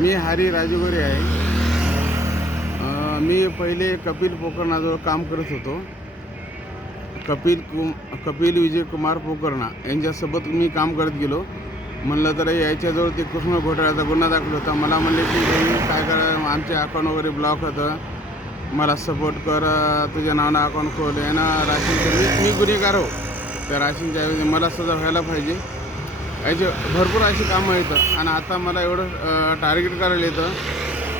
मी हरी राजगोरे आहे. मी पहिले कपिल पोकर्णाजवळ काम करत होतो. कपिल विजयकुमार पोकर्णा यांच्यासोबत मी काम करत गेलो. म्हणलं तर याच्याजवळ ते कृष्ण घोटाळ्याचा गुन्हा दाखल होता. मला म्हणले की काय करा, आमचे अकाउंट वगैरे ब्लॉक होतं, मला सपोर्ट कर, तुझ्या नावानं अकाउंट खोल, यानं राशीनचं मी गुन्हेगार हो, त्या राशीनच्या ऐवजी मला सजा व्हायला पाहिजे. याचे भरपूर अशी कामं येतं. आणि आता मला एवढं टार्गेट करायला येतं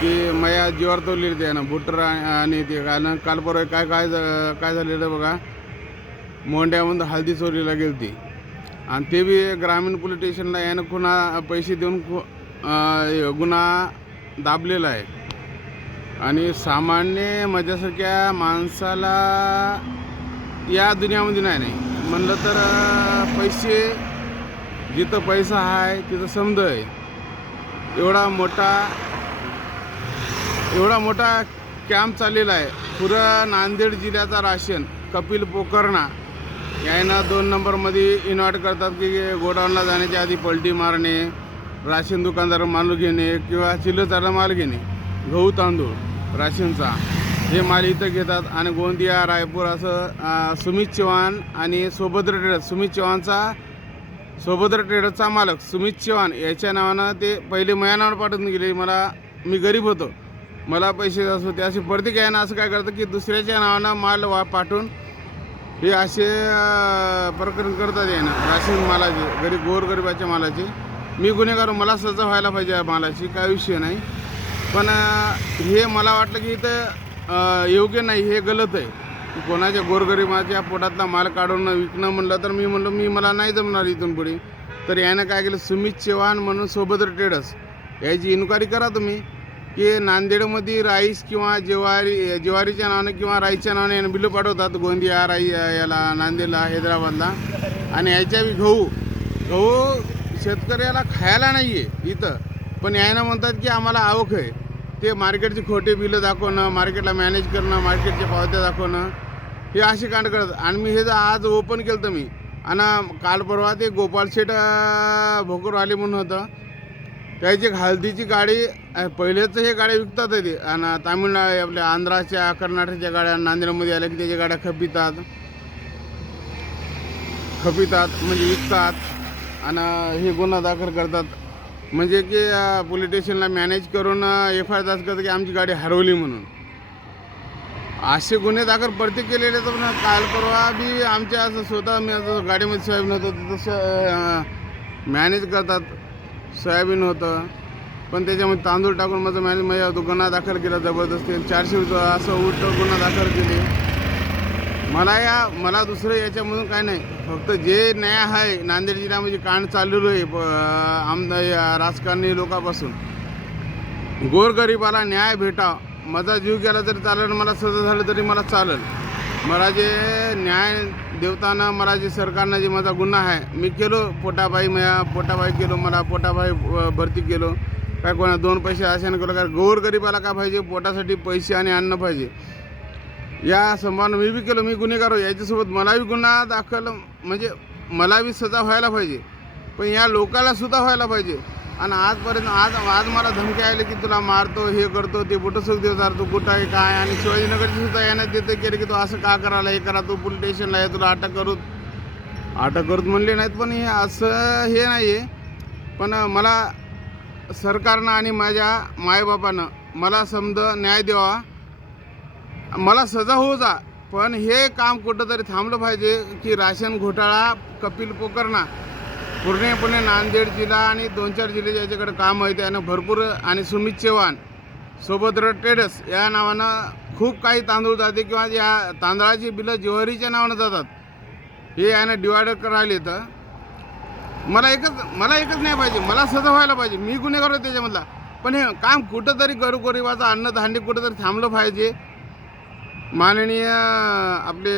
की माझ्या जीवावर तोडलेली ते ना बुटर आणि ते काल परवा काय झालेलं बघा, मोंड्यामध्ये हळदी चोरीला गेली ती, आणि ते बी ग्रामीण पोलीस स्टेशनला यानं कुणा पैसे देऊन गुन्हा दाबलेला आहे. आणि सामान्य माझ्यासारख्या माणसाला या दुनियामध्ये नाही म्हणलं तर पैसे, जिथं पैसा आहे तिथं समज आहे. एवढा मोठा कॅम्प चाललेला आहे. पुरं नांदेड जिल्ह्याचा राशन कपिल पोकर्णा यायनं 2 नंबरमध्ये इन्व्हाइट करतात की गोडाऊनला जाण्याच्या आधी पलटी मारणे, राशन दुकानदार माल घेणे किंवा चिल्लरचा माल घेणे, गहू तांदूळ राशनचा हे माल इथं घेतात. आणि गोंदिया, रायपूर असं सुमित चव्हाण आणि सोबद्र ट्रेडरचा मालक सुमित चव्हाण याच्या नावानं ते पहिले माझ्या नावानं पाठवून गेले. मी गरीब होतो, मला पैसे जास्त होते, असे प्रत्येक यानं असं काय करतं की दुसऱ्याच्या नावानं माल पाठवून हे असे प्रकरण करतात. यानं राशन मालाचे, गोरगरिबाच्या मालाचे. मी गुन्हेगार, मला सजा व्हायला पाहिजे या मालाची, काय विषय नाही. पण हे मला वाटलं की इथं योग्य नाही, हे गलत आहे. कोणाच्या गोरगरिबाच्या पोटातला माल काढून विकणं म्हणलं तर मला नाही जमणार इथून पुढे. तर यानं काय केलं, सुमित चव्हाण म्हणून सोबद्र ट्रेडर्स याची इन्क्वायरी करा तुम्ही की नांदेडमध्ये राईस किंवा ज्वारीच्या नावानं किंवा राईसच्या नावानं यानं बिलं पाठवतात गोंदिया, याला नांदेडला, हैदराबादला. आणि याच्या बी गहू शेतकऱ्याला खायला नाही आहे इथं, पण यानं म्हणतात की आम्हाला आवक आहे. ते मार्केटचे खोटे बिलं दाखवणं, मार्केटला मॅनेज करणं, मार्केटच्या पावत्या दाखवणं, हे असे कांड करतात. आणि मी हे आज ओपन केलं तर मी, आणि काल परवा ते गोपाल शेठ भोकरवाले म्हणून होतं, त्याची हळदीची गाडी पहिलेच हे गाड्या विकतात ते. आणि तामिळनाडू, आपल्या आंध्राच्या, कर्नाटकच्या गाड्या नांदेडमध्ये आल्या की त्याच्या गाड्या खपितात म्हणजे विकतात. आणि हे गुन्हा दाखल करतात, म्हणजे की पोलीस स्टेशनला मॅनेज करून FIR दाखल करतात की आमची गाडी हरवली म्हणून. असे गुन्हे दाखल प्रत्येक केलेले. तर काल परवा बी आमच्या असं स्वतः मी असं गाडीमध्ये सोयाबीन होतं तसं मॅनेज करतात. सोयाबीन होतं पण त्याच्यामध्ये तांदूळ टाकून माझ्या गुन्हा दाखल केला जबरदस्ती. 400 असं उलट गुन्हा दाखल केले. मला दुसरं याच्यामधून काय नाही, फक्त जे न्याय आहे नांदेड जिल्ह्यामध्ये कांड चाललेलो आहे राजकारणी लोकांपासून, गोरगरिबाला न्याय भेटा. माझा जीव गेला तरी चालेल, मला सजा झालं तरी मला चालेल. मला जे न्याय देवताना, मला जे सरकारनं जे माझा गुन्हा आहे, मी केलो पोटाबाई केलो, मला पोटाबाई भरती केलो, काय कोणा 2 पैसे अशाने केलो. काय गोरगरिबाला काय पाहिजे, पोटासाठी पैसे आणि अन्न पाहिजे. या संभावना मी बी केलं, मी गुन्हेगार याच्यासोबत मला बी गुन्हा दाखल, म्हणजे मला बी सजा व्हायला पाहिजे, पण या लोकाला सुद्धा व्हायला पाहिजे. आणि आजपर्यंत आज मला धमकी आली की तुला मारतो, हे करतो, ते बुटसुख देवसार, तू कुठं आहे काय. आणि शिवाजीनगरची सुद्धा यानं तिथे केले की तू असं का करायला, हे करा, तू पोलीस स्टेशनला आहे, तुला अटक करूत म्हणले नाहीत. पण हे असं हे नाही आहे. पण मला सरकारनं आणि माझ्या मायबापानं मला न्याय द्यावा, मला सजा होऊ जा. पण हे काम कुठंतरी थांबलं पाहिजे की राशन घोटाळा कपिल पोकर्णा पूर्णपणे नांदेड जिल्हा आणि 2-4 जिल्हे ज्याच्याकडे काम आहे त्यानं भरपूर. आणि सुमित चव्हाण सोबद्र ट्रेडर्स या नावानं खूप काही तांदूळ जाते किंवा या तांदळाची बिलं ज्वारीच्या नावानं जातात. हे यानं डिवायडर करायला येतं. मला एकच नाही पाहिजे, मला सजा व्हायला पाहिजे. मी गुन्हेगार होतो त्याच्यामधला, पण हे काम कुठंतरी गोरगरिबाचं अन्नधान्य कुठंतरी थांबलं पाहिजे. माननीय आपले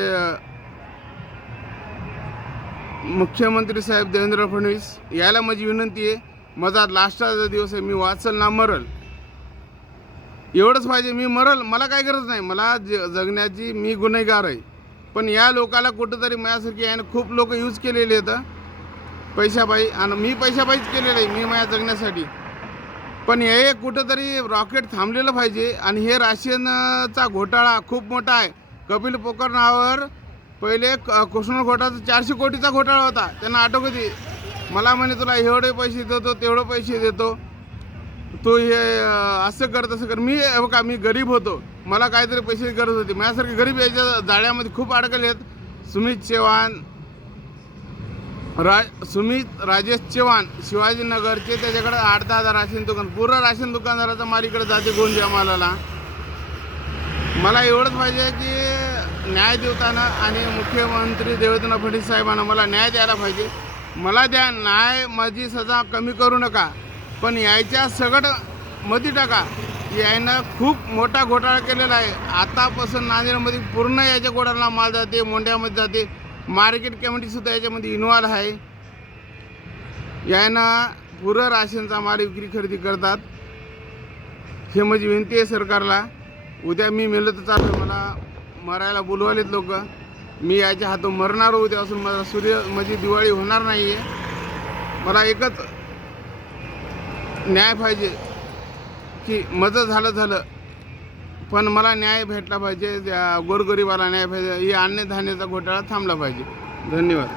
मुख्यमंत्री साहेब देवेंद्र फडणवीस यायला माझी विनंती आहे. माझा लास्टचा दिवस आहे, मी वाचल ना मरल, एवढंच पाहिजे. मी मरल, मला काय गरज नाही, मला जगण्याची. मी गुन्हेगार आहे, पण या लोकाला कुठंतरी माझ्यासारखी याने खूप लोक यूज केलेले आहेत पैशापायी. आणि मी पैशापायीच केलेलं आहे, मी माझ्या जगण्यासाठी. पण हे कुठंतरी रॉकेट थांबलेलं पाहिजे. आणि हे राशनचा घोटाळा खूप मोठा आहे. कपिल पोकरनावर पहिले कृष्ण घोटाळा 400 कोटीचा घोटाळा होता. त्यांना अटक होती. मला म्हणे तुला एवढे पैसे देतो तेवढे पैसे देतो, तू हे असं कर तसं कर. मी बघा मी गरीब होतो, मला काहीतरी पैशाची गरज होती. माझ्यासारखे गरीब याच्या जाळ्यामध्ये खूप अडकले आहेत. सुमित राजेश चव्हाण शिवाजीनगरचे, त्याच्याकडे 8-10 राशन दुकान, पूर्ण राशन दुकानदाराचा मालिकडे जाते गोंदिया मालाला. मला एवढंच पाहिजे की न्याय देवताना आणि मुख्यमंत्री देवेंद्र फडणवीस साहेबांना मला न्याय द्यायला पाहिजे. मला द्या न्याय, माझी सजा कमी करू नका, पण यायच्या सगळं मध्ये टाका. यानं खूप मोठा घोटाळा केलेला आहे. आतापासून नांदेडमध्ये पूर्ण याच्या घोटाळ्याला माल जाते, मोंढ्यामध्ये जाते. मार्केट कमिटीसुद्धा याच्यामध्ये इन्व्हॉल्व आहे. यानं पुरं राशनचा माल विक्री खरेदी करतात. हे माझी विनंती आहे सरकारला. उद्या मी मेलं तर चालतं, मला मरायला बोलवालेत लोक. मी याच्या हातून मरणार. उद्यापासून मला माझी दिवाळी होणार नाही आहे. मला एकच न्याय पाहिजे की माझं झालं पण मला न्याय भेटला पाहिजे. गोरगरिबाला न्याय पाहिजे. ही अन्नधान्याचा घोटाळा थांबला पाहिजे. धन्यवाद.